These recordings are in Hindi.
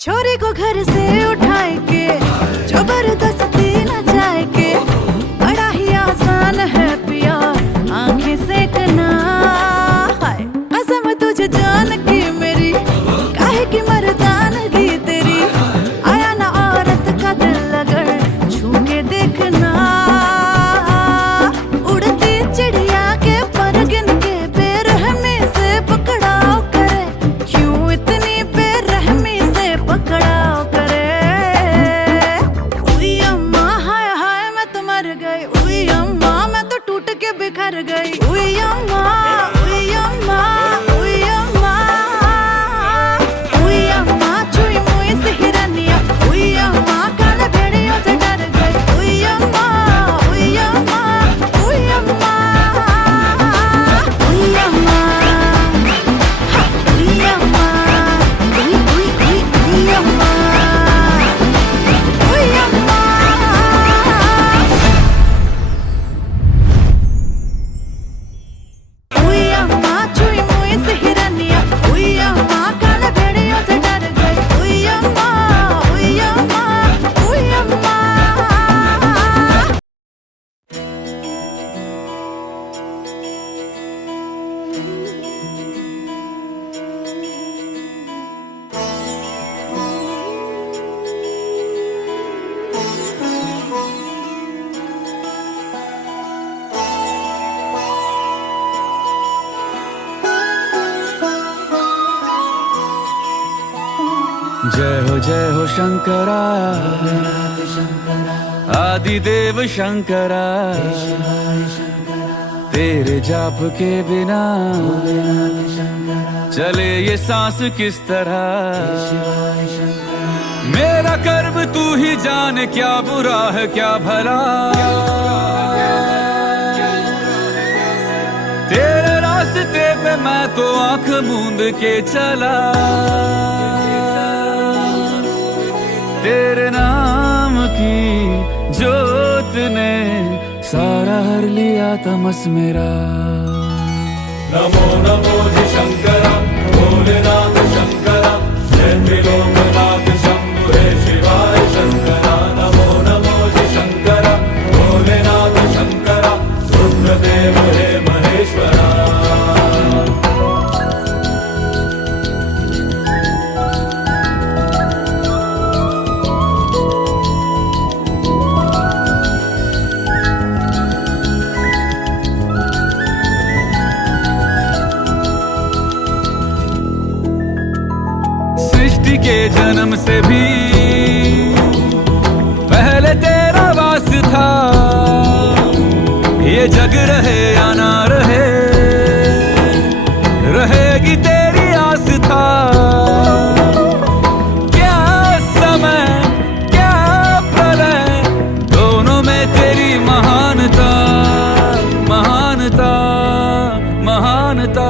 छोरी को घर से उठाए के जबरदस्ती न जाए के बड़ा ही आसान है पिया आंखें सेकना। हाय कसम तुझे जान की मेरी काहे की मर्दानगी तेरी आया ना औरत का दिल अगर छू के देखना। उड़ती चिड़िया के पर गिन के बेरहमी से पकड़ाओ करे क्यों इतनी बेरहमी से पकड़ाओ करे। उई अम्मा हाय हाय मैं तो मर गई उई अम्मा मैं तो टूट के बिखर गई उई अम्मा उई अम्मा उई अम्मा उई अम्मा छुई मुई से हिरनिया उई अम्मा काले भेड़ियों से डर गई उई अम्मा उई अम्मा उई अम्मा उई अम्मा उई अम्मा उई उई उई उई अम्मा उई अम्मा। उई अम्मा छुई मुई से हिरनिया उई अम्मा काले भेड़ियों से डर गई उई अम्मा उई अम्मा उई अम्मा। जय हो शंकरा आदिदेव शंकरा तेरे जाप के बिना चले ये सांस किस तरह। मेरा कर्म तू ही जाने क्या बुरा है क्या भला तेरे रास्ते पे मैं तो आंख मूंद के चला। तेरे नाम की जोत ने सारा हर लिया तमस मेरा। नमो नमो जी शंकरा भोलेनाथ शंकरा जय त्रिलोकनाथ शंभु हे शिवाय शंकरा। नमो नमो जी शंकरा भोलेनाथ शंकरा रुद्रदेव हे महेश्वरा। सृष्टि के जन्म से भी पहले तेरा वास था ये जग रहे या ना रहे रहेगी तेरी आस था। क्या समय क्या प्रलय दोनों में तेरी महानता महानता महानता।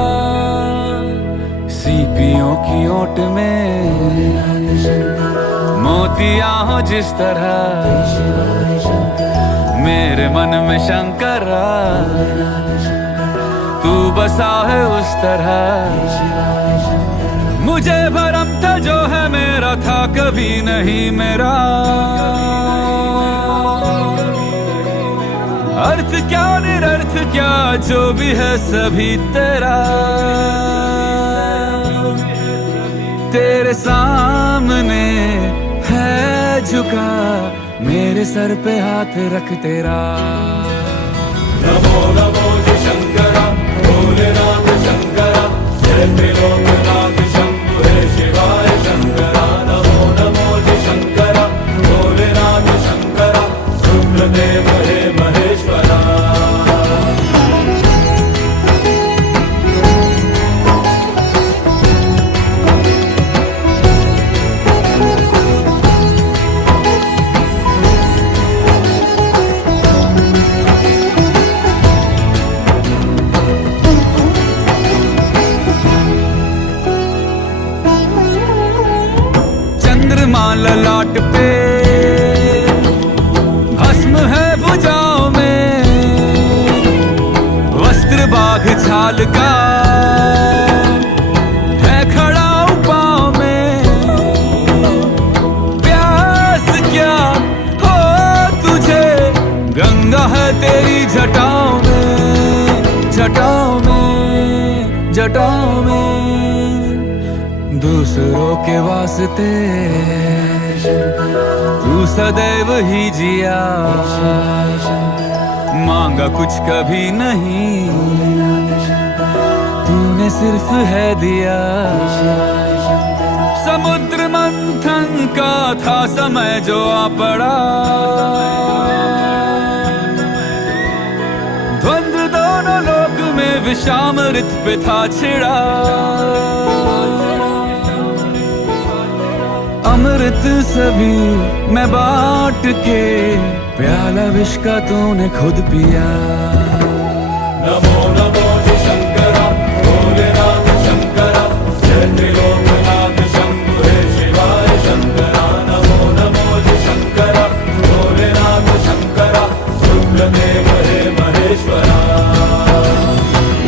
सीपियों की ओट में मोतियां हो जिस तरह मेरे मन में शंकरा तू बसा है उस तरह। मुझे भरम था जो है मेरा था कभी नहीं मेरा। अर्थ क्या निरर्थ क्या जो भी है सभी तेरा। तेरे सामने है झुका मेरे सर पे हाथ रख तेरा। नमो नमो जी शंकरा भोलेनाथ शंकरा जय त्रिलोकनाथ शंभु हे शिवाय शंकरा। नमो नमो जी शंकरा भोलेनाथ शंकरा रुद्रदेव हे महेश्वरा। ललाट पे भस्म है भुजाओं में वस्त्र बाघ छाल का है खड़ा पाँव में। जटाओं में दूसरों के वास्ते तू सदैव ही जिया, मांगा कुछ कभी नहीं, तूने सिर्फ है दिया। समुद्र मंथन का था समय जो आ पड़ा, द्वंद्व दोनों लोक में विषामृत पे था छिड़ा। अमृत सभी मैं बांट के, प्याला विष का तूने खुद पिया। नमो नमो जी शंकरा, भोलेनाथ शंकरा, जय त्रिलोकनाथ शंभु हे शिवाय शंकरा। नमो नमो जी शंकरा, भोलेनाथ शंकरा, रुद्रदेव हे महेश्वरा।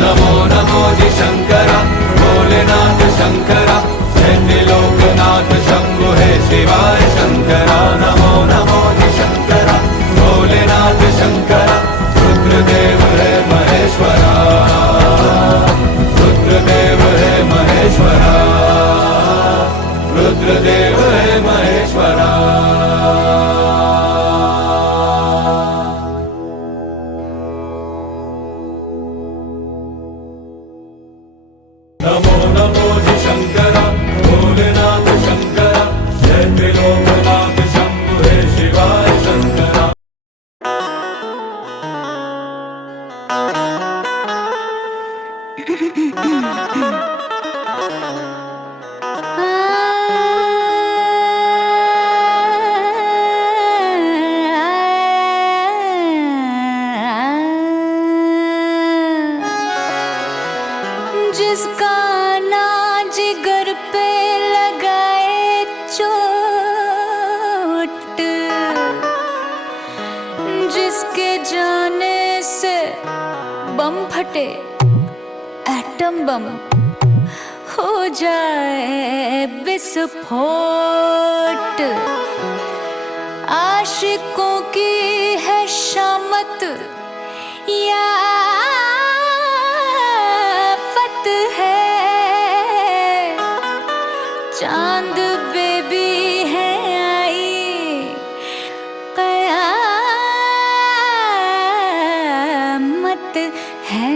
नमो नमो जी शंकरा, भोलेनाथ शंकरा, जय त्रिलोकनाथ शंभु हे शिवाय शंकरा। नमो नमो जी शंकरा, भोलेनाथ शंकरा, रुद्रदेव हे महेश्वरा, रुद्रदेव हे महेश्वरा, रुद्रदेव हे महेश्वरा। नमो नमो जी शंकरा, भोलेनाथ शंकरा, जय त्रिलोकनाथ शंभु हे शिवाय शंकरा। जिसका ना जिगर पे लगाए चोट, जिसके जाने से बम फटे एटम बम हो जाए विस्फोट। आशिकों की है शामत या फत है, चांद बेबी है आई कयामत है।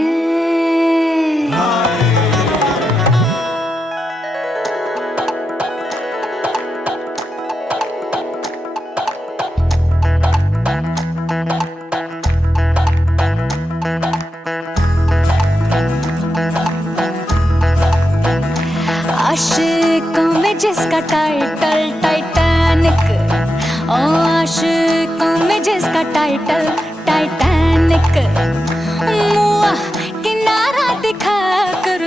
आशिकों में जिसका टाइटल टाइटैनिक, ओ आशिकों में जिसका टाइटल टाइटैनिक, मुआ किनारा दिखा कर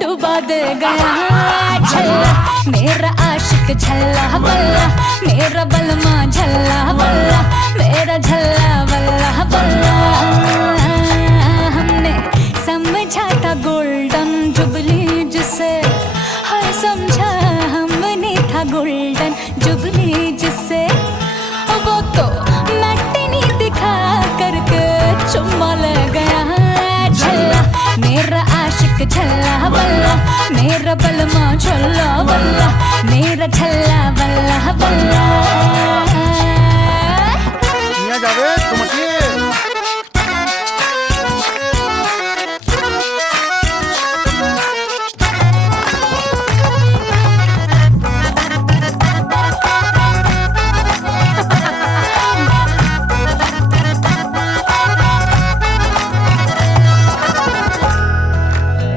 डुबा दे गया। झल्ला मेरा आशिक झल्ला बल्ला, मेरा बलमा झल्ला बल्ला, मेरा झल्ला बल्ला बल्ला। हमने समझा था गोल्डन जुबली जिसे, हर समझा हमने था गोल्डन जुबली जिसे, वो तो मैटिनी दिखा करके चुम्मा ले गया। झल्ला मेरा आशिक झल्ला बल्ला, मेरा बलमा झल्ला बल्ला, मेरा झल्ला बल्ला बल्ला। Niña, ya ves, ¿cómo así?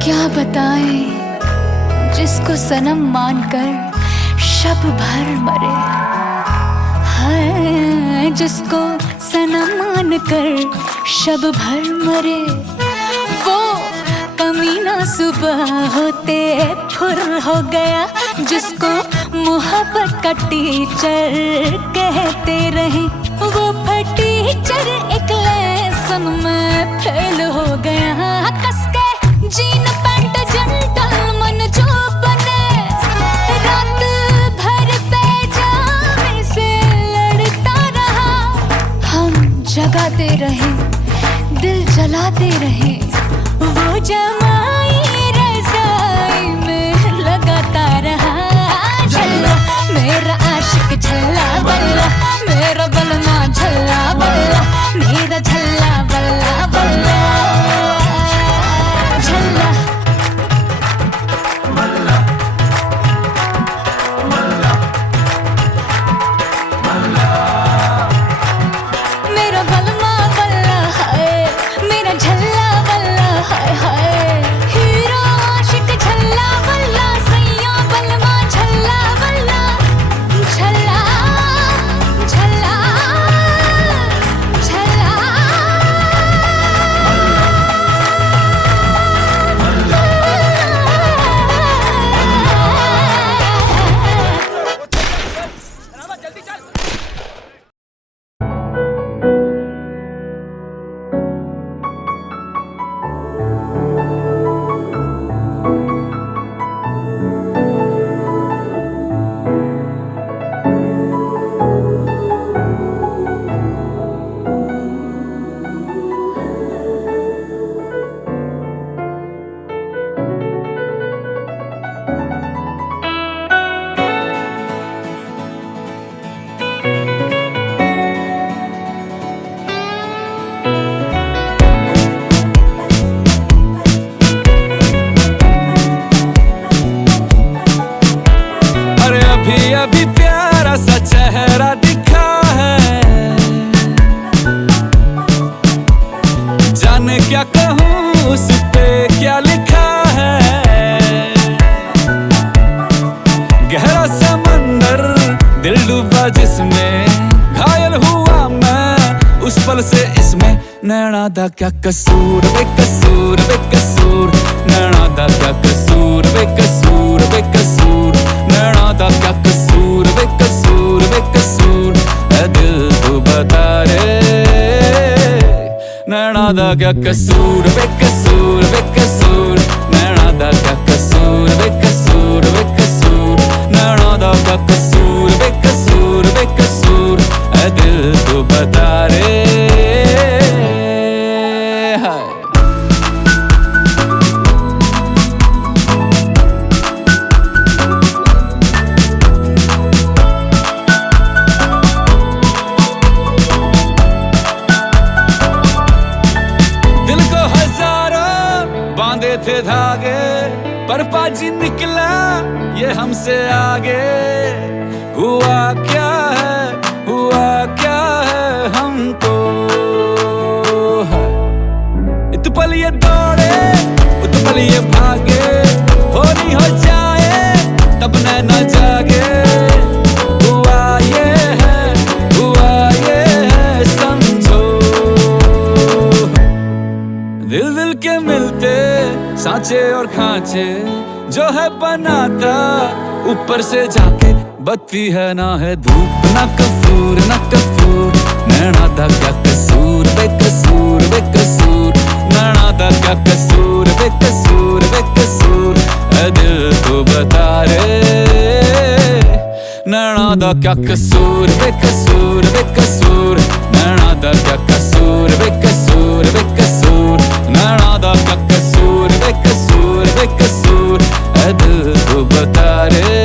क्या बताएं जिसको सनम मानकर शब भर मरे, हाय जिसको सनम मानकर शब भर मरे, वो कमीना सुबह होते फुर हो गया। जिसको मोहब्बत का टीचर कहते रहे, वो टीचर एक लेसन में फेल हो गया। कसके जीन पैंट जेंटलमैन जो बने, रात भर पैजामे से लड़ता रहा। हम जगाते रहे, दिल जलाते रहे, वो जमाई रहे पल से इसमें नैना दा क्या कसूर, बेकसूर बेकसूर नैना दा क्या कसूर, बेकसूर बेकसूर नैना दा क्या कसूर, बेकसूर बेकसूर ऐ दिल तू बता रे नैना दा क्या कसूर, बेकसूर बेकसूर नैना दा क्या कसूर, बेकसूर बेकसूर नैना दा क्या कसूर, बेकसूर बेकसूर ऐ दिल तू बता रे हाय। दिल को हजारों बांधे थे धागे पर पाजी निकला ये हमसे आगे, हुआ क्या है हमको इत पल ये दौड़े उत पल ये भागे, हो नहीं हो जाए तब नैना जागे, हुआ ये है समझो दिल दिल के मिलते सांचे और खांचे जो है बनाता ऊपर से जाके बत्ती है ना है धूप ना कसूर नैना दा क्या कसूर, बेकसूर बेकसूर नैना दा क्या कसूर, बेकसूर बेकसूर ऐ दिल तू बता रे नैना दा क्या कसूर, बेकसूर बेकसूर नैना दा क्या कसूर, बेकसूर बेकसूर नैना दा क्या कसूर, बेकसूर बेकसूर ऐ दिल तू बता रे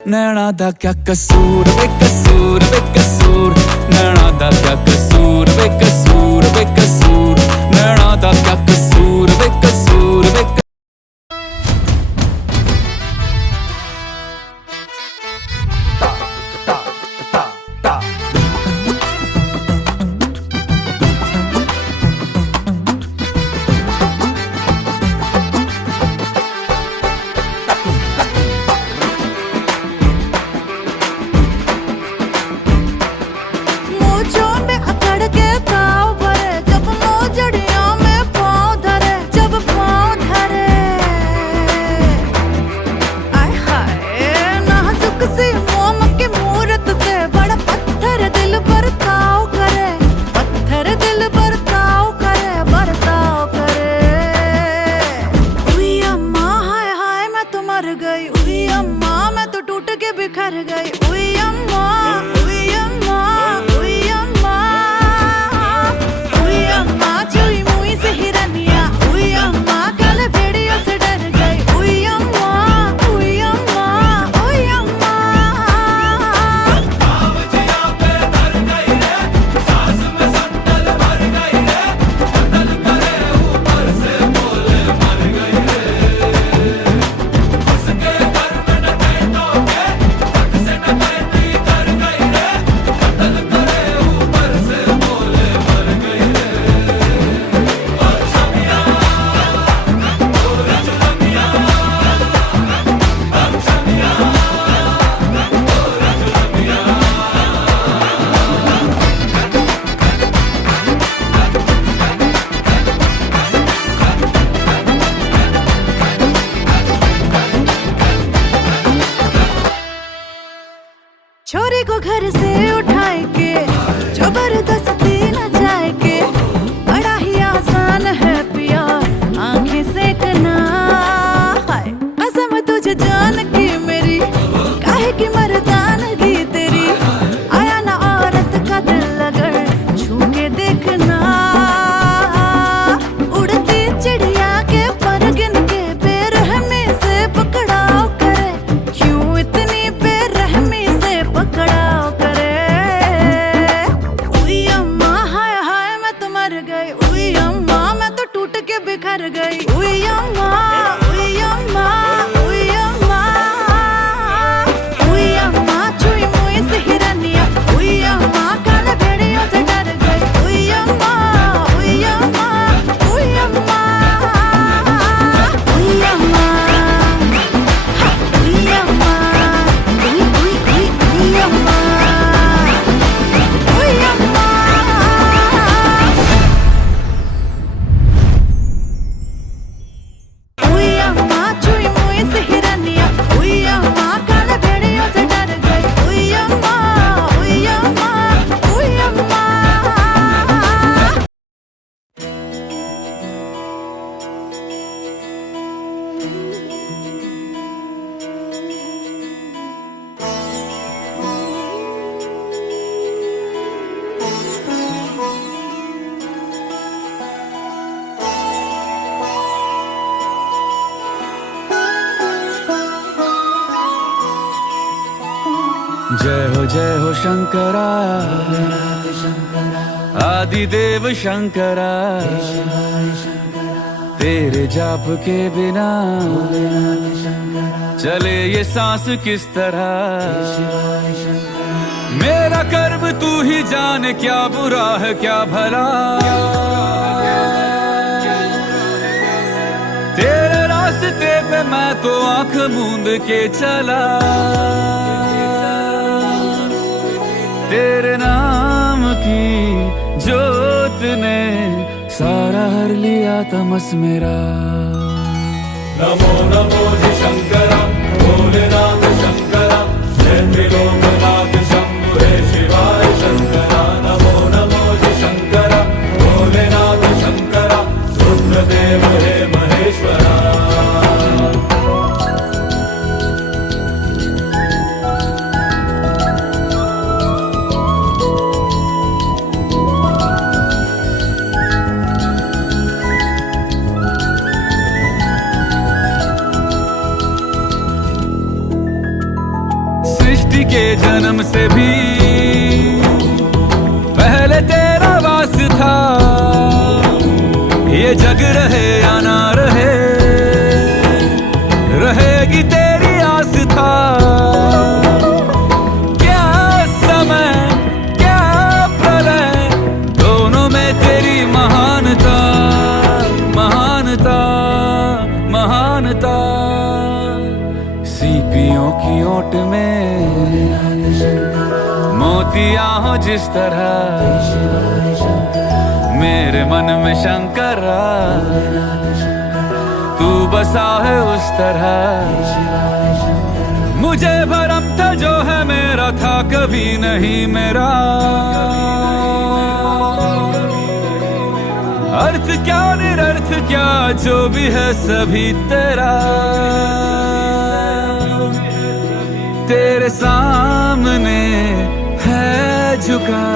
नैना दा क्या कसूर, बेकसूर बेकसूर नैना दा क्या कसूर, बेकसूर बेकसूर नैना दा क्या कसूर, बेकसूर बेकसूर छोरी को घर से उठाए के जबरदस्ती न जाए के, बड़ा ही आसान है पिया आंखें सेकना। हाय कसम तुझे जान की मेरी, काहे की मर्दानगी तेरी, आया ना औरत का दिल अगर छू के देखना। उड़ती चिड़िया के पर गिन के बेरहमी से पकड़ाओ करे, क्यों इतनी बेरहमी से पकड़ाओ करे। उई अम्मा हाय हाय मैं तो मर गई, उई अम्मा मैं तो टूट के बिखर गई। उई अम्मा उई अम्मा उई अम्मा उई अम्मा जय हो शंकरा, आदिदेव शंकरा, तेरे जाप के बिना चले ये सांस किस तरह। मेरा कर्म तू ही जाने, क्या बुरा है क्या भला, तेरे रास्ते पे मैं तो आंख मूंद के चला। तेरे नाम की जोत ने सारा हर लिया तमस मेरा। नमो नमो जी शंकरा, भोलेनाथ शंकरा, जय त्रिलोकनाथ शंभु हे शिवाय शंकरा। नमो नमो जी शंकरा, भोलेनाथ शंकरा, रुद्रदेव हे महेश्वरा। सृष्टि के जन्म से भी पहले तेरा वास था, ये जग रहे या ना रहे, रहेगी तेरी आस था। क्या समय क्या प्रलय, दोनों में तेरी महानता, महानता, महानता। सीपियों की ओट में मोतियां हो जिस तरह, मेरे मन में शंकरा तू बसा है उस तरह। मुझे भरम था जो है मेरा था कभी नहीं मेरा, अर्थ क्या निरर्थ क्या जो भी है सभी तेरा। तेरे सामने है झुका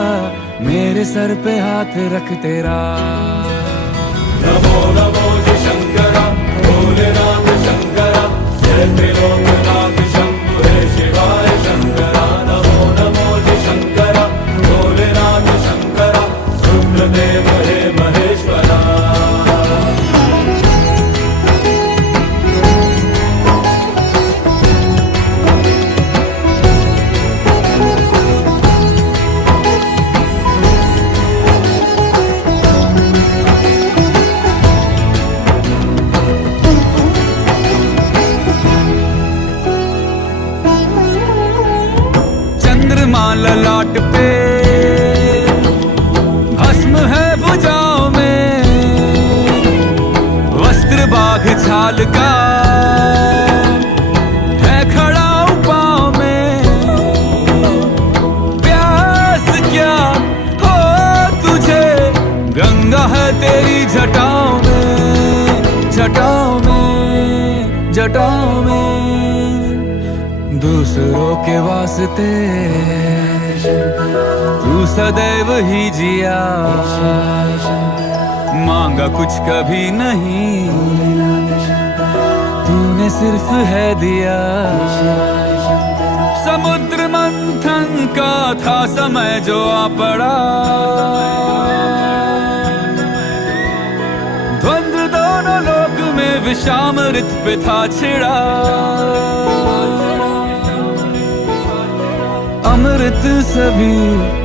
मेरे सर पे हाथ रख तेरा। नमो नमो जी शंकरा, भोलेनाथ शंकरा, जय त्रिलोकनाथ शंभु हे शिवाय शंकरा। नमो नमो जी शंकरा, भोलेनाथ शंकरा, रुद्रदेव हे महेश्वरा। ललाट पे भस्म है भुजाओं में, वस्त्र बाघ छाल का है खड़ा पाँव में। प्यास क्या हो तुझे, गंगा है तेरी जटाओं में, जटाओं में, जटाओं में। दूसरों के वास्ते तू सदैव ही जिया, मांगा कुछ कभी नहीं, तूने सिर्फ है दिया। समुद्र मंथन का था समय जो आ पड़ा, द्वंद्व दोनों लोक में विषामृत पे था छिड़ा। अमृत सभी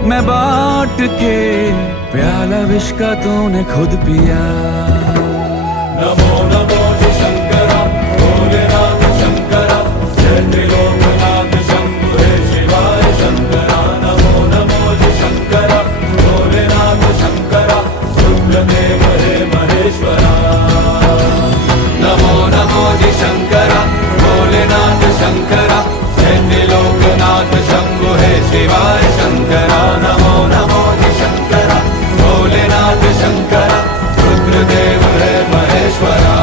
मैं बांट के, प्याला विष का तूने खुद पिया। नमो नमो जी शंकरा, भोलेनाथ शंकरा, जय त्रिलोकनाथ शंभु हे शिवाय शंकरा। नमो नमो जी शंकरा, भोलेनाथ शंकरा, रुद्रदेव हे महेश्वरा। नमो नमो जी शंकरा, भोलेनाथ शंकरा, जय त्रिलोकनाथ शंभु हे शिवाय शंकरा। नमो नमो जी शंकरा, भोलेनाथ शंकरा, रुद्रदेव हे महेश्वरा।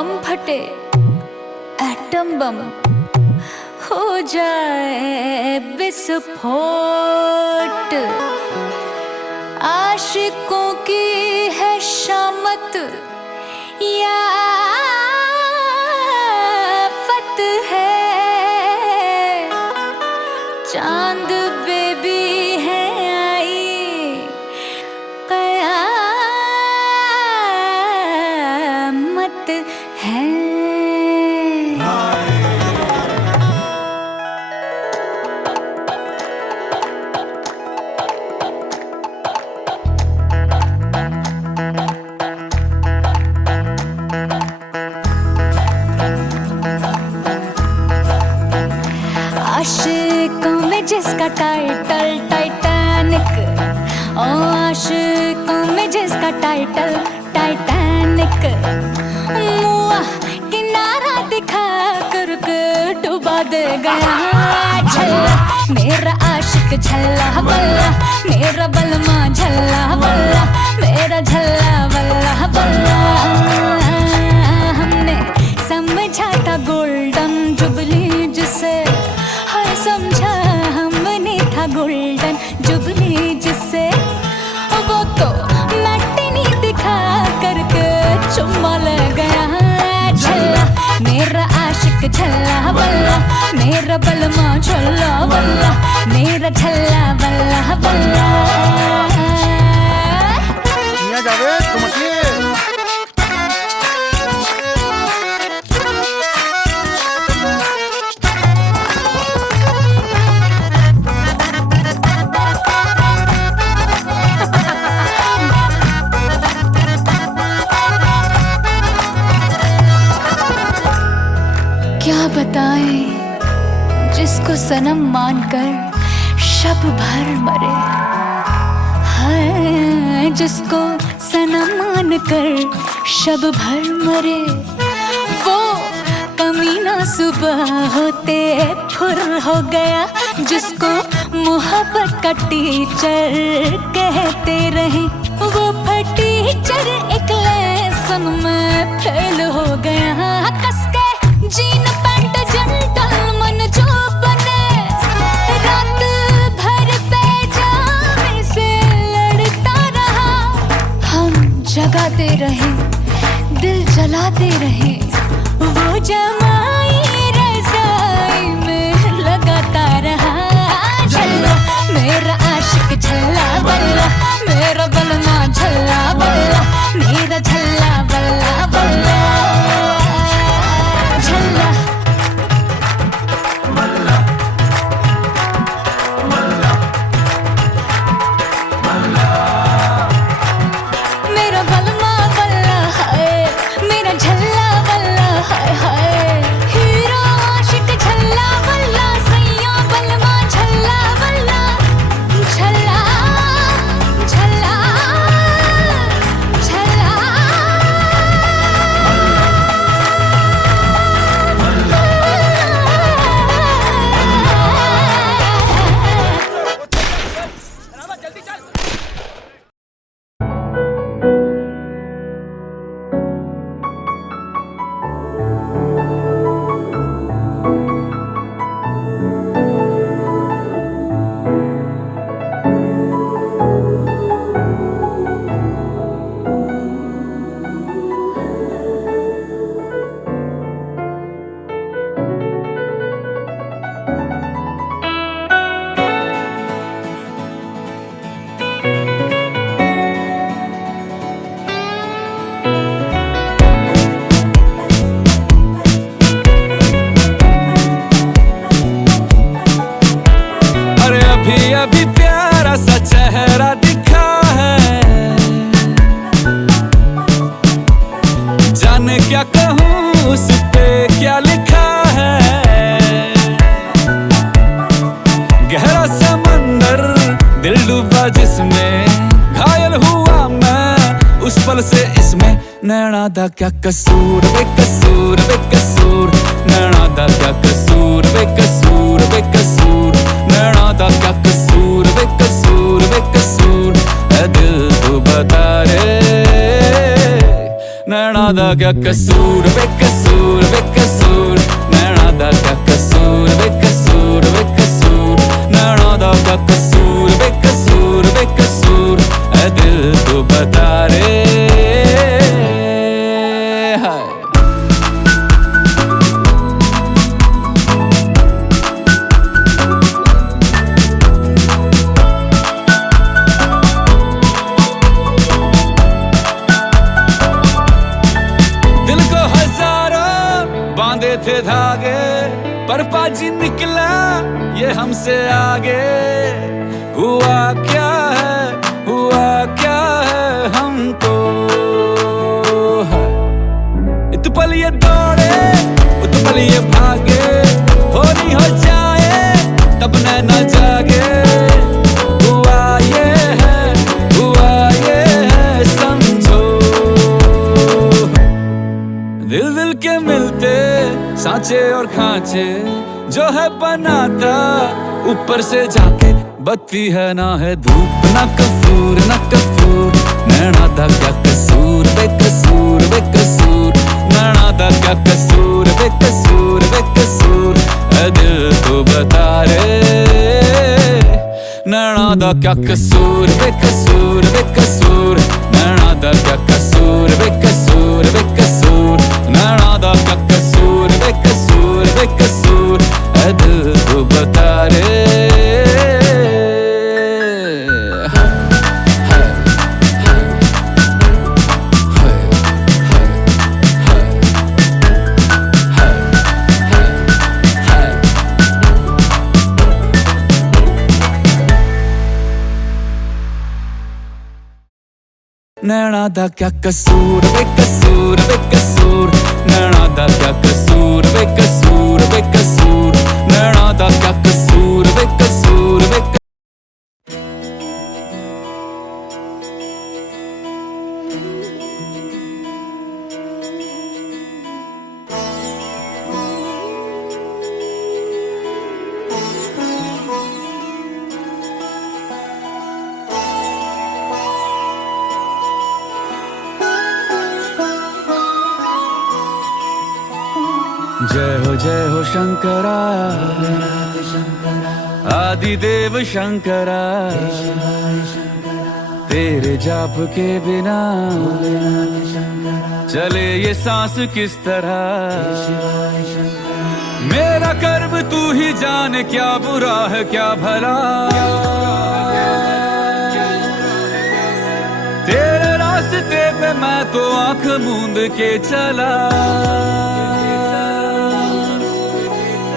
बम फटे एटम बम हो जाए विस्फोट। आशिकों की है शामत या फत है, चांद बेबी है आई कयामत है। आशिकों में जिसका टाइटल टाइटैनिक, ओ आशिकों में जिसका टाइटल टाइटैनिक, मुआ किनारा दिखा कर डुबा दे गया। झल्ला मेरा आशिक झल्ला बल्ला, मेरा बलमा झल्ला बल्ला, मेरा झल्ला बल्ला बल्ला। हमने समझा था गोल्डन जुबली जिसे, हर समझा हमने था गोल्डन जुबली जिसे, वो तो मैटिनी दिखा करके चुम्मा ले गया। झल्ला मेरा आशिक झल्ला बल्ला, मेरा बलमा झल्ला बल्ला, मेरा झल्ला बल्ला बल्ला। मियां जावेद तुम मछली। क्या बताएं जिसको सनम मानकर शब भर मरे, हाय जिसको सनम मानकर शब भर मरे, वो कमीना सुबह होते फुर हो गया। जिसको मोहब्बत का टीचर कहते रहे, वो टीचर एक लेसन में फेल हो गया। कसके जीन पैंट जेंटलमैन जो बने, रात भर पैजामे से लड़ता रहा। हम जगाते रहे दिल जलाते रहे, वो जमाई रज़ाई में लगाता रहा। झल्ला मेरा आशिक झल्ला बल्ला, मेरा बलमा झल्ला बल्ला, मेरा झल्ला बल्ला बल्ला। झल्ला मेरा बलमा बल्ला है, मेरा झल्ला बल्ला है हाय। हीरा आशिक झल्ला बल्ला, सैया बलमा झल्ला बल्ला। झल्ला झल्ला झल्ला अभी प्यारा सा चेहरा दिखा है, जाने क्या कहूँ उस पे क्या लिखा है। गहरा समंदर दिल डूबा जिसमें, घायल हुआ मैं उस पल से इसमें। नैना दा क्या कसूर बेकसूर बेकसूर, नैना दा क्या कसूर बेकसूर बेकसूर, नैना दा क्या कसूर बेकसूर बेकसूर। है दिल तू बता रे, नैना दा क्या कसूर बेकसूर बेकसूर, नैना दा क्या कसूर बेकसूर बेकसूर, नैना दा क्या कसूर बेकसूर बेकसूर, ऐ दिल तू बता रे हाय। बांधे थे धागे पर पाजी निकला ये हमसे आगे, हुआ क्या है हमको, इत पल ये दौड़े उत पल ये भागे, हो नहीं हो जाए तब नैना जागे, हुआ ये है समझो। दिल दिल के मिलते सांचे और खांचे जो है बनाता, ऊपर से जाके बत्ती है ना है धूप, ना कसूर नैना दा क्या कसूर बेकसूर बेकसूर, नैना दा क्या कसूर बेकसूर बेकसूर, ऐ दिल तू बता रे नैना दा क्या कसूर बेकसूर बेकसूर, नैना दा क्या कसूर बेकसूर बेकसूर, नैना दा क्या कसूर बेकसूर बेकसूर, ऐ दिल तू बता रे। नैना दा क्या कसूर बेकसूर बेकसूर, नैना दा क्या कसूर बेकसूर बेकसूर, नैना दा क्या कसूर बेकसूर बेकसूर। जय हो शंकरा आदिदेव शंकरा, तेरे जाप के बिना चले ये सांस किस तरह, मेरा कर्म तू ही जाने क्या बुरा है क्या भला, तेरे रास्ते पे मैं तो आंख मूंद के चला,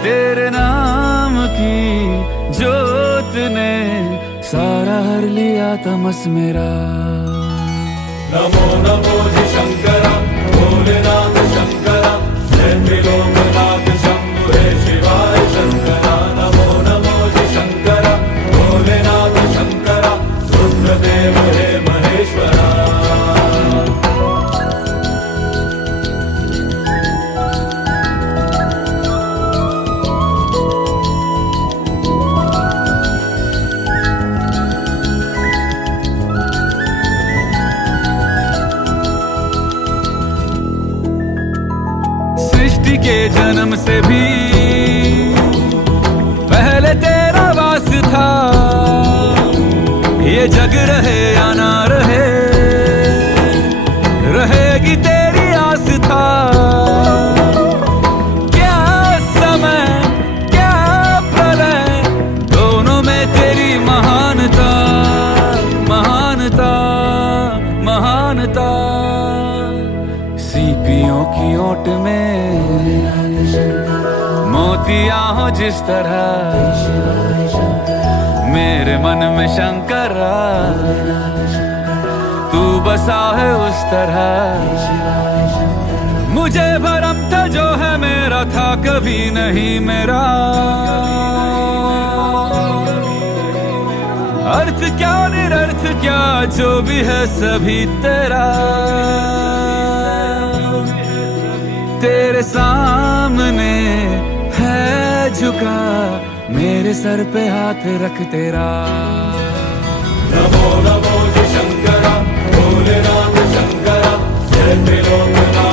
तेरे नाम की जोत ने सारा हर लिया तमस मेरा। नमो नमो जी शंकरा भोलेनाथ शंकरा, जय त्रिलोकनाथ शंभु हे शिवाय शंकरा, नमो नमो जी शंकरा भोलेनाथ शंकरा, रुद्रदेव हे महेश्वरा। के जन्म से भी पहले तेरा वास था, ये जग रहे या ना रहे रहेगी तेरी आस था, क्या समय क्या प्रलय दोनों में तेरी महानता महानता महानता, सीपियों की ओट में मोतियां हो जिस तरह, मेरे मन में शंकरा तू बसा है उस तरह, मुझे भरम था जो है मेरा था कभी नहीं मेरा, अर्थ क्या निरर्थ क्या जो भी है सभी तेरा, तेरे सामने है झुका मेरे सर पे हाथ रख तेरा। नमो नमो जी शंकरा भोलेनाथ शंकरा, जय त्रिलोकनाथ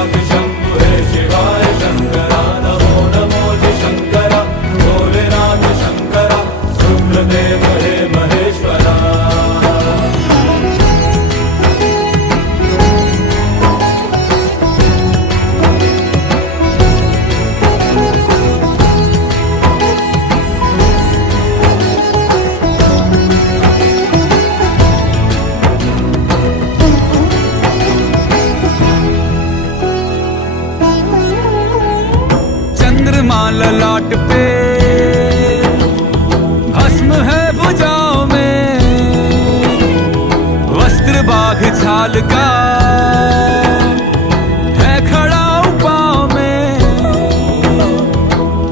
ललाट पे, भस्म है भुजाओं में, वस्त्र बाघ छाल का है खड़ा पाँव में।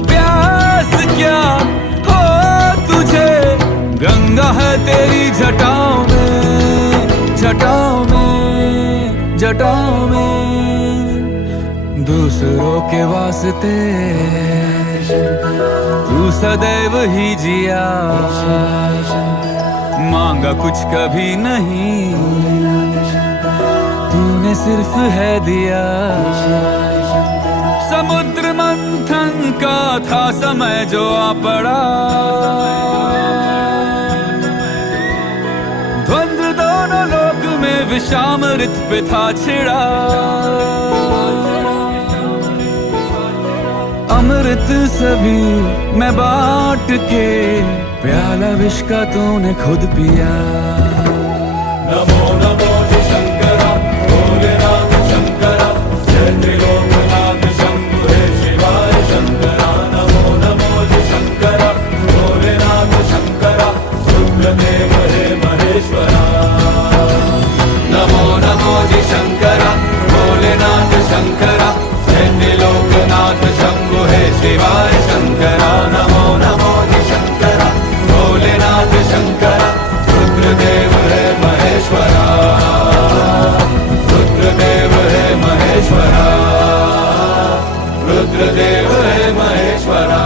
प्यास क्या हो तुझे, गंगा है तेरी जटाओं में, जटाओं में, जटाओं में। दूसरों के वास्ते तू सदैव ही जिया, मांगा कुछ कभी नहीं, तूने सिर्फ है दिया। समुद्र मंथन का था समय जो आ पड़ा, द्वंद्व दोनों लोक में विषामृत पे था छिड़ा। अमृत सभी मैं बांट के, प्याला विष का तूने खुद पिया। नमो नमो शंकरा भोलेनाथ शंकरा, जय त्रिलोकनाथ शंभु हे शिवाय शंकरा। नमो नमो शंकरा भोलेनाथ शंकरा, रुद्रदेव हे महेश्वरा। नमो नमो शंकरा भोलेनाथ शंकरा, जय त्रिलोकनाथ शंभु हे शिवाय शंकरा। नमो नमो शंकरा भोलेनाथ शंकरा, रुद्रदेव हे महेश्वरा, रुद्रदेव हे महेश्वरा, रुद्रदेव हे महेश्वरा।